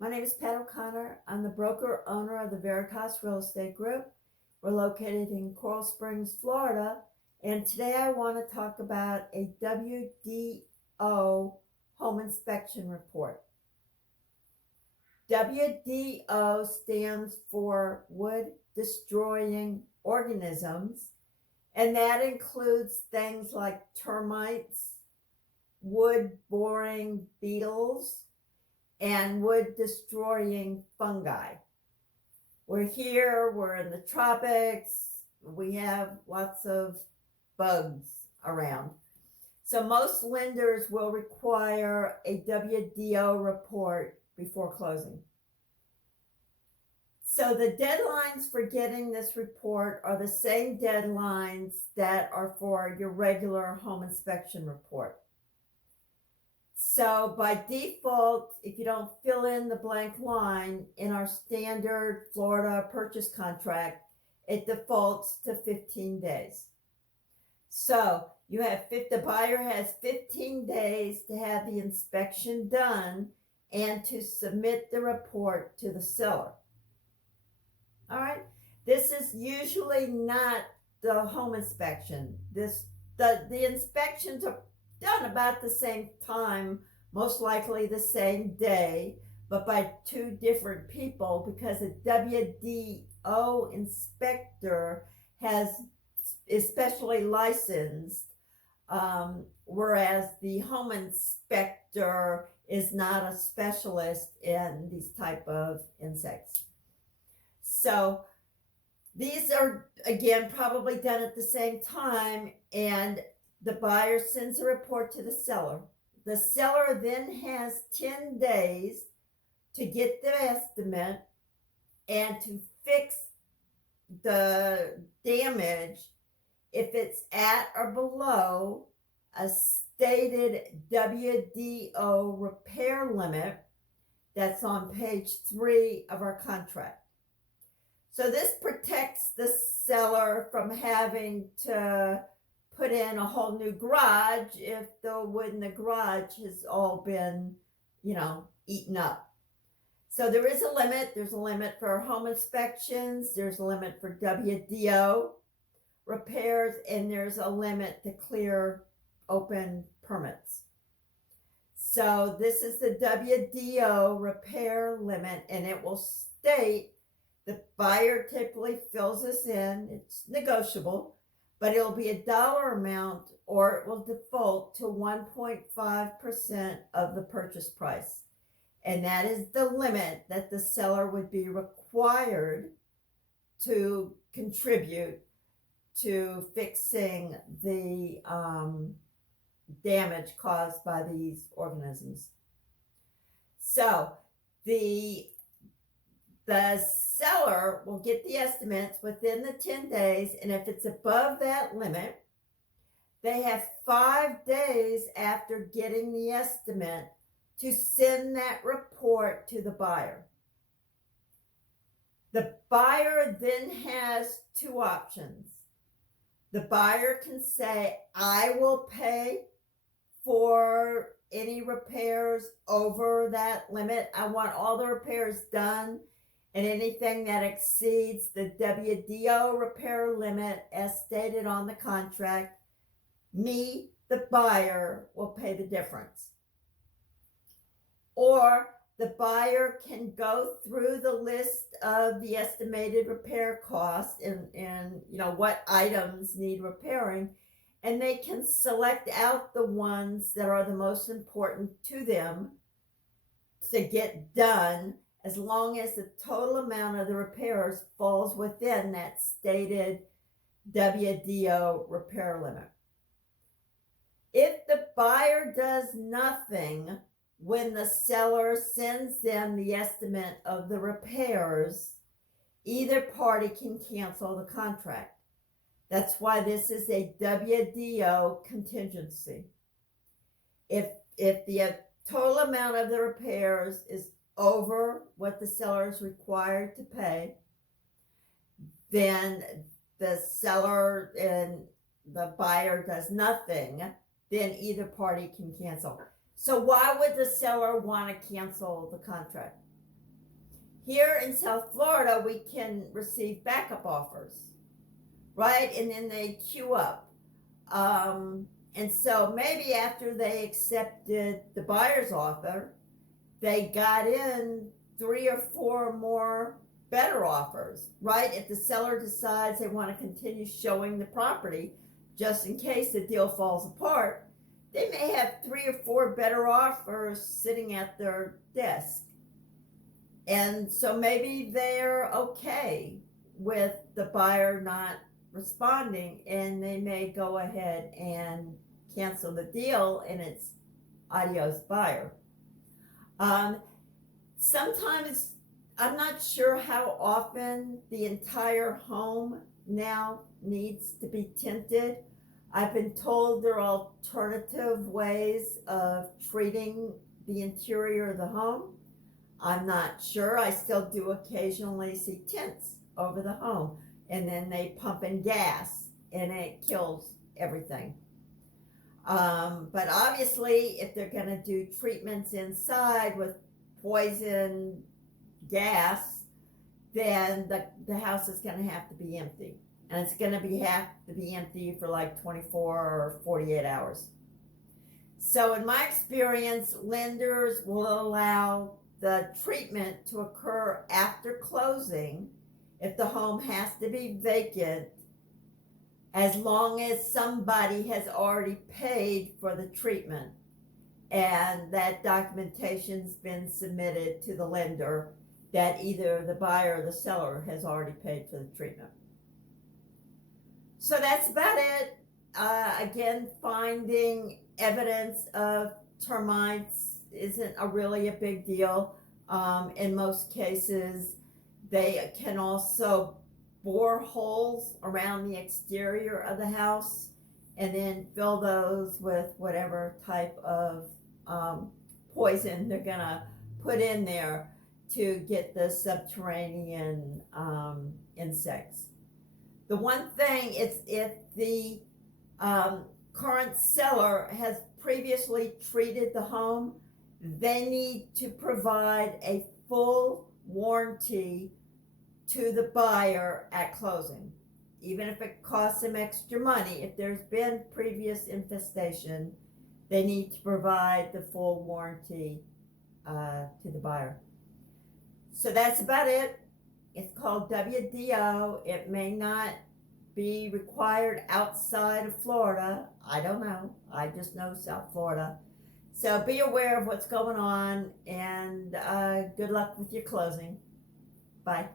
My name is Pat O'Connor. I'm the broker owner of the Veritas Real Estate Group. We're located in Coral Springs, Florida, and today I want to talk about a WDO Home Inspection Report. WDO stands for Wood-Destroying Organisms, and that includes things like termites, wood-boring beetles, and wood-destroying fungi. We're here, we're in the tropics, we have lots of bugs around. So most lenders will require a WDO report before closing. So the deadlines for getting this report are the same deadlines that are for your regular home inspection report. So by default, if you don't fill in the blank line in our standard Florida purchase contract, it defaults to 15 days. So the buyer has 15 days to have the inspection done and to submit the report to the seller. All right, this is usually not the home inspection. The inspections are done about the same time, most likely the same day, but by two different people, because a WDO inspector is specially licensed, whereas the home inspector is not a specialist in these type of insects. So these are, again, probably done at the same time, and the buyer sends a report to the seller. The seller then has 10 days to get the estimate and to fix the damage if it's at or below a stated WDO repair limit that's on page 3 of our contract. So this protects the seller from having to put in a whole new garage if the wood in the garage has all been, eaten up. So there is a limit. There's a limit for home inspections. There's a limit for WDO repairs, and there's a limit to clear open permits. So this is the WDO repair limit, and it will state the buyer typically fills this in. It's negotiable, but it'll be a dollar amount, or it will default to 1.5% of the purchase price. And that is the limit that the seller would be required to contribute to fixing the damage caused by these organisms. So the seller will get the estimates within the 10 days, and if it's above that limit, they have 5 days after getting the estimate to send that report to the buyer. The buyer then has two options. The buyer can say, I will pay for any repairs over that limit. I want all the repairs done, and anything that exceeds the WDO repair limit as stated on the contract, me, the buyer, will pay the difference. Or the buyer can go through the list of the estimated repair costs and what items need repairing, and they can select out the ones that are the most important to them to get done, as long as the total amount of the repairs falls within that stated WDO repair limit. If the buyer does nothing when the seller sends them the estimate of the repairs, either party can cancel the contract. That's why this is a WDO contingency. If the total amount of the repairs is over what the seller is required to pay, then the seller and the buyer does nothing, then either party can cancel. So why would the seller want to cancel the contract? Here in South Florida, we can receive backup offers, right? And then they queue up. And so maybe after they accepted the buyer's offer, they got in 3 or 4 more better offers, right? If the seller decides they want to continue showing the property, just in case the deal falls apart, they may have 3 or 4 better offers sitting at their desk. And so maybe they're okay with the buyer not responding, and they may go ahead and cancel the deal, and it's adios buyer. Sometimes I'm not sure how often the entire home now needs to be tinted. I've been told there are alternative ways of treating the interior of the home. I'm not sure. I still do occasionally see tints over the home, and then they pump in gas and it kills everything. But obviously, if they're going to do treatments inside with poison gas, then the house is going to have to be empty. And it's going to have to be empty for like 24 or 48 hours. So in my experience, lenders will allow the treatment to occur after closing if the home has to be vacant, as long as somebody has already paid for the treatment and that documentation's been submitted to the lender that either the buyer or the seller has already paid for the treatment. So that's about it. Again, finding evidence of termites isn't really a big deal. In most cases, they can also bore holes around the exterior of the house and then fill those with whatever type of poison they're gonna put in there to get the subterranean insects. The one thing is, if the current seller has previously treated the home, they need to provide a full warranty to the buyer at closing, even if it costs them extra money. If there's been previous infestation, they need to provide the full warranty to the buyer. So that's about it. It's called WDO. It may not be required outside of Florida. I don't know. I just know South Florida. So be aware of what's going on, and good luck with your closing. Bye.